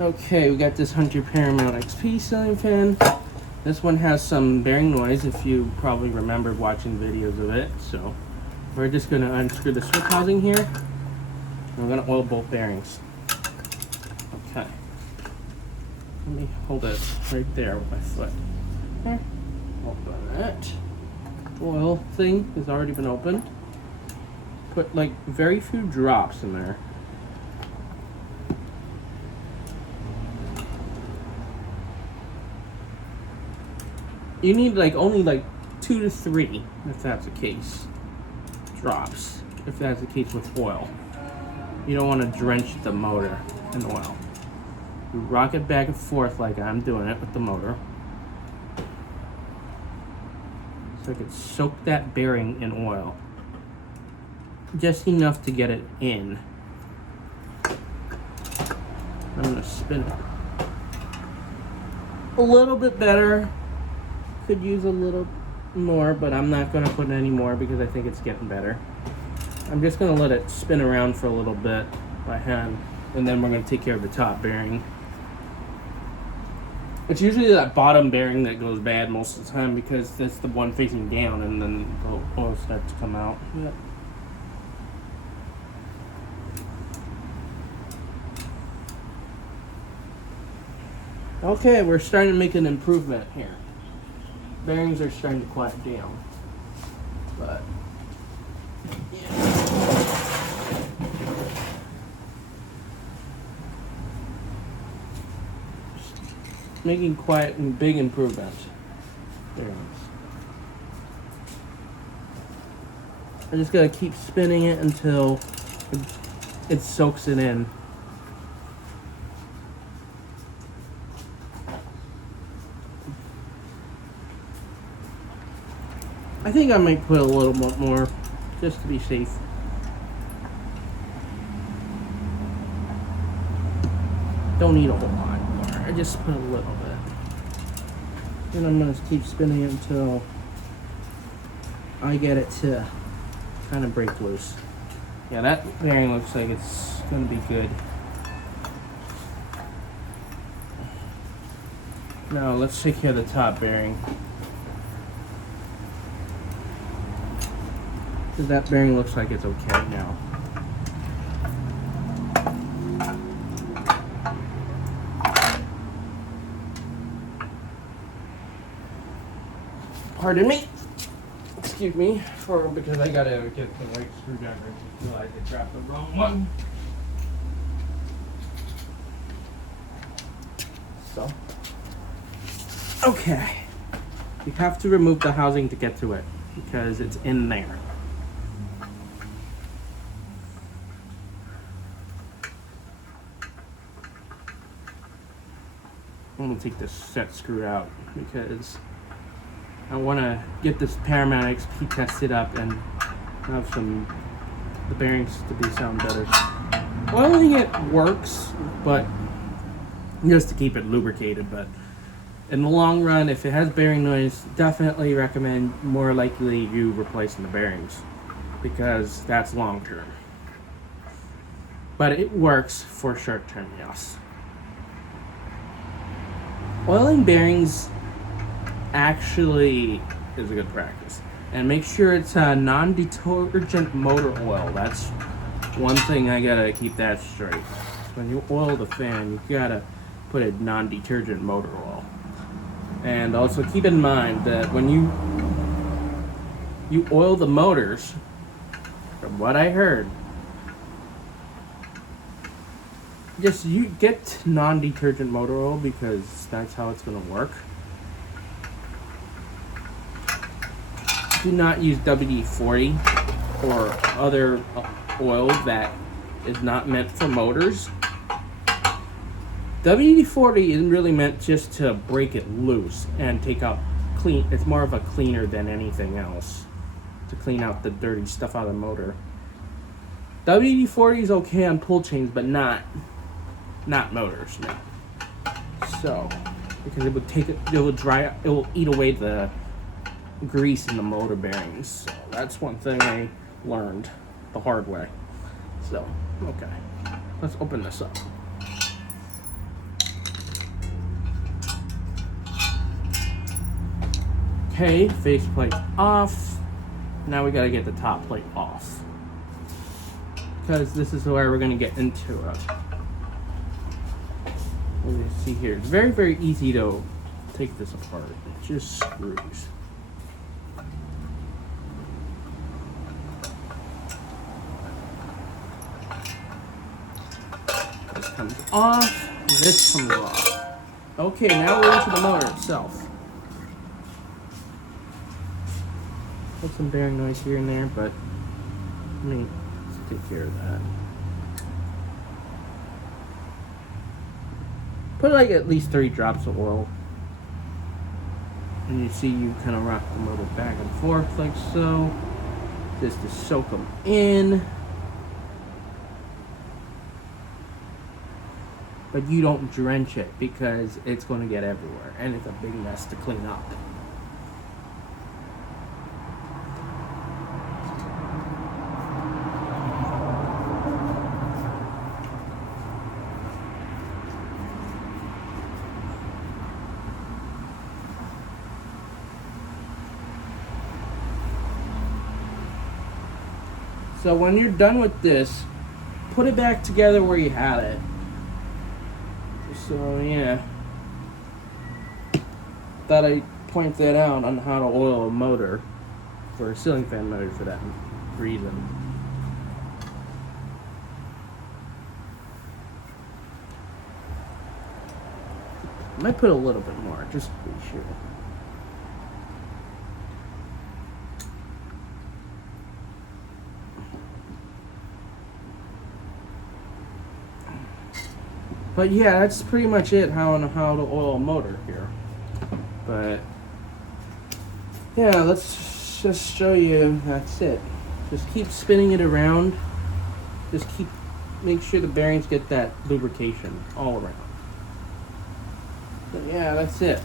Okay, we got this Hunter Paramount XP ceiling fan. This one has some bearing noise if you probably remember watching videos of it. So we're just going to unscrew the switch housing here. And we're going to oil both bearings. Okay. Let me hold it right there with my foot. There. Open it. Oil thing has already been opened. Put like very few drops in there. You need like only like 2 to 3, if that's the case, drops, if that's the case with oil. You don't want to drench the motor in oil. You rock it back and forth like I'm doing it with the motor. So I can soak that bearing in oil. Just enough to get it in. I'm going to spin it a little bit better. Could use a little more, but I'm not going to put any more because I think it's getting better. I'm just going to let it spin around for a little bit by hand, and then we're going to take care of the top bearing. It's usually that bottom bearing that goes bad most of the time because that's the one facing down, and then the oil starts to come out. Yep. Okay, we're starting to make an improvement here. Bearings are starting to quiet down, but yeah. Making quiet and big improvement. Bearings. I just gotta keep spinning it until it soaks it in. I think I might put a little bit more, just to be safe. Don't need a whole lot more. I just put a little bit. And I'm gonna keep spinning it until I get it to kind of break loose. Yeah, that bearing looks like it's gonna be good. Now let's take care of the top bearing. Because that bearing looks like it's okay now. Pardon me. Excuse me because I gotta get the right screwdriver. I realized I grabbed the wrong one. So, okay. You have to remove the housing to get to it because it's in there. I'm gonna take this set screw out because I want to get this Paramount XP tested up and have the bearings to sound better. Oiling it works, but just to keep it lubricated. But in the long run, if it has bearing noise, definitely recommend more likely you replacing the bearings because that's long term. But it works for short term, yes. Oiling bearings actually is a good practice. And make sure it's a non-detergent motor oil. That's one thing I gotta keep that straight. When you oil the fan, you gotta put a non-detergent motor oil. And also keep in mind that when you oil the motors, from what I heard, just you get non-detergent motor oil because that's how it's gonna work. Do not use WD-40 or other oil that is not meant for motors. WD-40 isn't really meant just to break it loose and take out clean. It's more of a cleaner than anything else to clean out the dirty stuff out of the motor. WD-40 is okay on pull chains, but not motors. No. So, because it will eat away the grease in the motor bearings. So that's one thing I learned the hard way. So, okay. Let's open this up. Okay, faceplate off. Now we gotta get the top plate off, because this is where we're gonna get into it. Let me see here. It's very, very easy to take this apart. It's just screws. This comes off. This comes off. Okay, now we're into the motor itself. Put some bearing noise here and there, but let me take care of that. Put like at least 3 drops of oil. And you see you kind of rock the motor back and forth like so. Just to soak them in. But you don't drench it because it's going to get everywhere and it's a big mess to clean up. So when you're done with this, put it back together where you had it. So yeah, thought I'd point that out on how to oil a motor, for a ceiling fan motor, for that reason. I might put a little bit more, just to be sure. But yeah, that's pretty much it, how to oil a motor here. But yeah, let's just show you. That's it. Just keep spinning it around. Just make sure the bearings get that lubrication all around. But yeah, that's it.